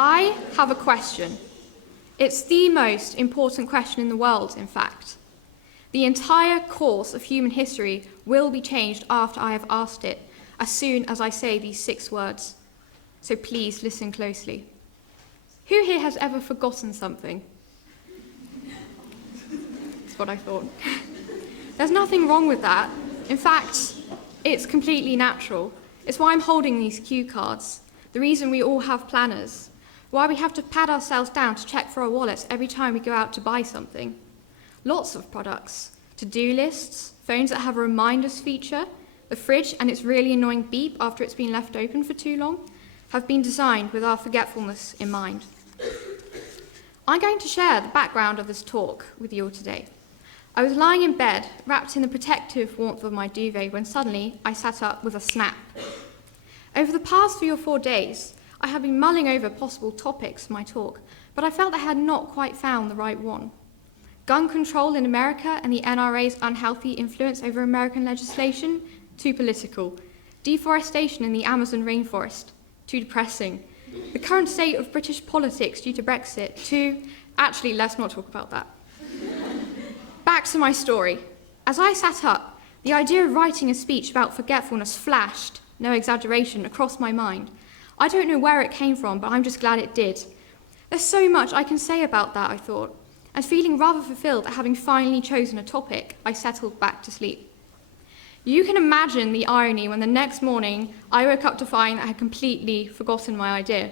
I have a question. It's the most important question in the world, in fact. The entire course of human history will be changed after I have asked it, as soon as I say these 6 words. So please listen closely. Who here has ever forgotten something? That's what I thought. There's nothing wrong with that. In fact, it's completely natural. It's why I'm holding these cue cards. The reason we all have planners. Why we have to pat ourselves down to check for our wallets every time we go out to buy something. Lots of products. To-do lists, phones that have a reminders feature, the fridge and its really annoying beep after it's been left open for too long, have been designed with our forgetfulness in mind. I'm going to share the background of this talk with you all today. I was lying in bed, wrapped in the protective warmth of my duvet, when suddenly I sat up with a snap. Over the past 3 or 4 days, I have been mulling over possible topics for my talk, but I felt I had not quite found the right one. Gun control in America and the NRA's unhealthy influence over American legislation? Too political. Deforestation in the Amazon rainforest? Too depressing. The current state of British politics due to Brexit? Too... Actually, let's not talk about that. Back to my story. As I sat up, the idea of writing a speech about forgetfulness flashed, no exaggeration, across my mind. I don't know where it came from, but I'm just glad it did. There's so much I can say about that, I thought, and feeling rather fulfilled at having finally chosen a topic, I settled back to sleep. You can imagine the irony when the next morning I woke up to find that I had completely forgotten my idea.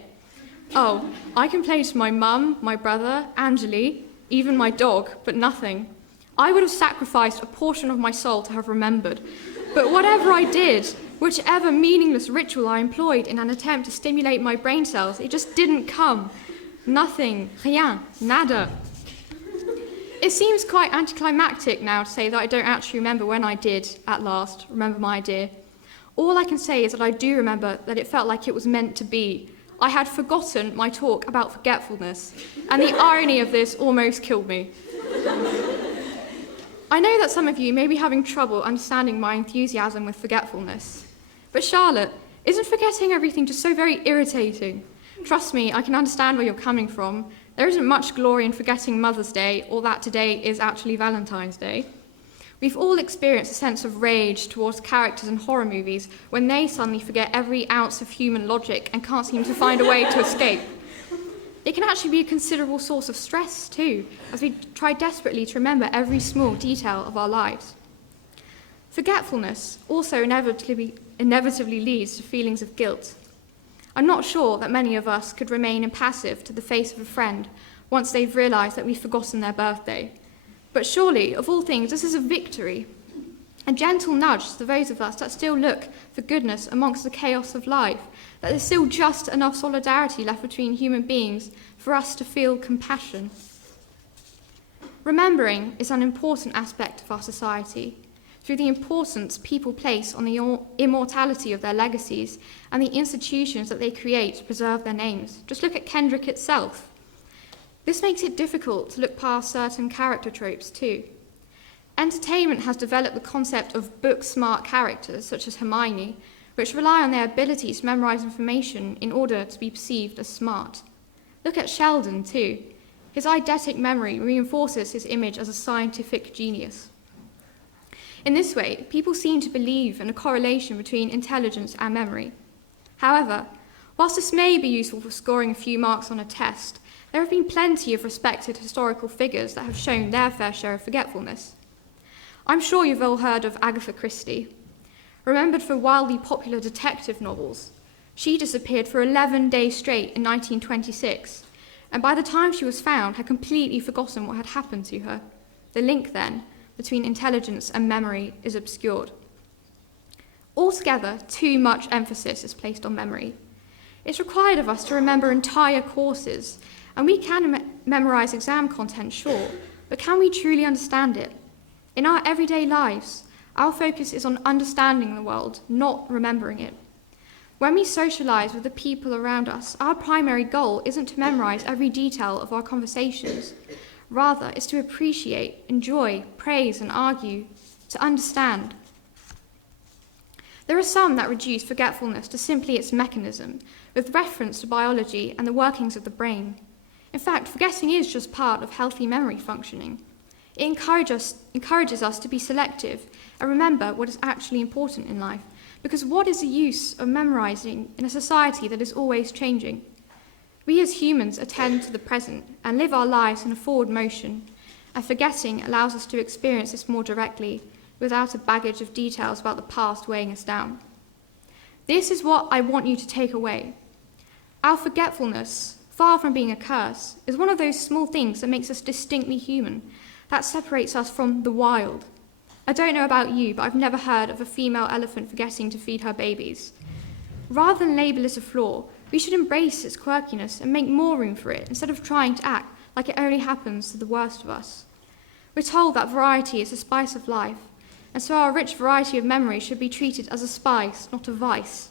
Oh, I complained to my mum, my brother, Angeli, even my dog, but nothing. I would have sacrificed a portion of my soul to have remembered. But whatever I did, whichever meaningless ritual I employed in an attempt to stimulate my brain cells, it just didn't come. Nothing, rien, nada. It seems quite anticlimactic now to say that I don't actually remember when I did, at last, remember my idea. All I can say is that I do remember that it felt like it was meant to be. I had forgotten my talk about forgetfulness, and the irony of this almost killed me. I know that some of you may be having trouble understanding my enthusiasm with forgetfulness. But Charlotte, isn't forgetting everything just so very irritating? Trust me, I can understand where you're coming from. There isn't much glory in forgetting Mother's Day, or that today is actually Valentine's Day. We've all experienced a sense of rage towards characters in horror movies when they suddenly forget every ounce of human logic and can't seem to find a way to escape. It can actually be a considerable source of stress too, as we try desperately to remember every small detail of our lives. Forgetfulness also inevitably leads to feelings of guilt. I'm not sure that many of us could remain impassive to the face of a friend once they've realised that we've forgotten their birthday. But surely, of all things, this is a victory, a gentle nudge to those of us that still look for goodness amongst the chaos of life, that there's still just enough solidarity left between human beings for us to feel compassion. Remembering is an important aspect of our society, through the importance people place on the immortality of their legacies and the institutions that they create to preserve their names. Just look at Kendrick itself. This makes it difficult to look past certain character tropes too. Entertainment has developed the concept of book-smart characters, such as Hermione, which rely on their ability to memorize information in order to be perceived as smart. Look at Sheldon too. His eidetic memory reinforces his image as a scientific genius. In this way, people seem to believe in a correlation between intelligence and memory. However, whilst this may be useful for scoring a few marks on a test, there have been plenty of respected historical figures that have shown their fair share of forgetfulness. I'm sure you've all heard of Agatha Christie. Remembered for wildly popular detective novels, she disappeared for 11 days straight in 1926, and by the time she was found, had completely forgotten what had happened to her. The link, then, between intelligence and memory is obscured. Altogether, too much emphasis is placed on memory. It's required of us to remember entire courses, and we can memorize exam content, sure, but can we truly understand it? In our everyday lives, our focus is on understanding the world, not remembering it. When we socialize with the people around us, our primary goal isn't to memorize every detail of our conversations. Rather, it's to appreciate, enjoy, praise, and argue, to understand. There are some that reduce forgetfulness to simply its mechanism, with reference to biology and the workings of the brain. In fact, forgetting is just part of healthy memory functioning. It encourages us to be selective and remember what is actually important in life, because what is the use of memorizing in a society that is always changing? We as humans attend to the present and live our lives in a forward motion, and forgetting allows us to experience this more directly, without a baggage of details about the past weighing us down. This is what I want you to take away. Our forgetfulness, far from being a curse, is one of those small things that makes us distinctly human, that separates us from the wild. I don't know about you, but I've never heard of a female elephant forgetting to feed her babies. Rather than label it a flaw, we should embrace its quirkiness and make more room for it, instead of trying to act like it only happens to the worst of us. We're told that variety is the spice of life, and so our rich variety of memory should be treated as a spice, not a vice.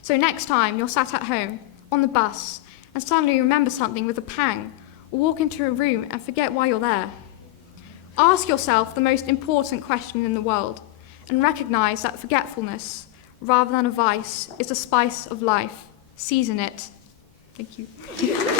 So next time you're sat at home, on the bus, and suddenly you remember something with a pang, or walk into a room and forget why you're there, ask yourself the most important question in the world, and recognize that forgetfulness, rather than a vice, is the spice of life. Season it. Thank you.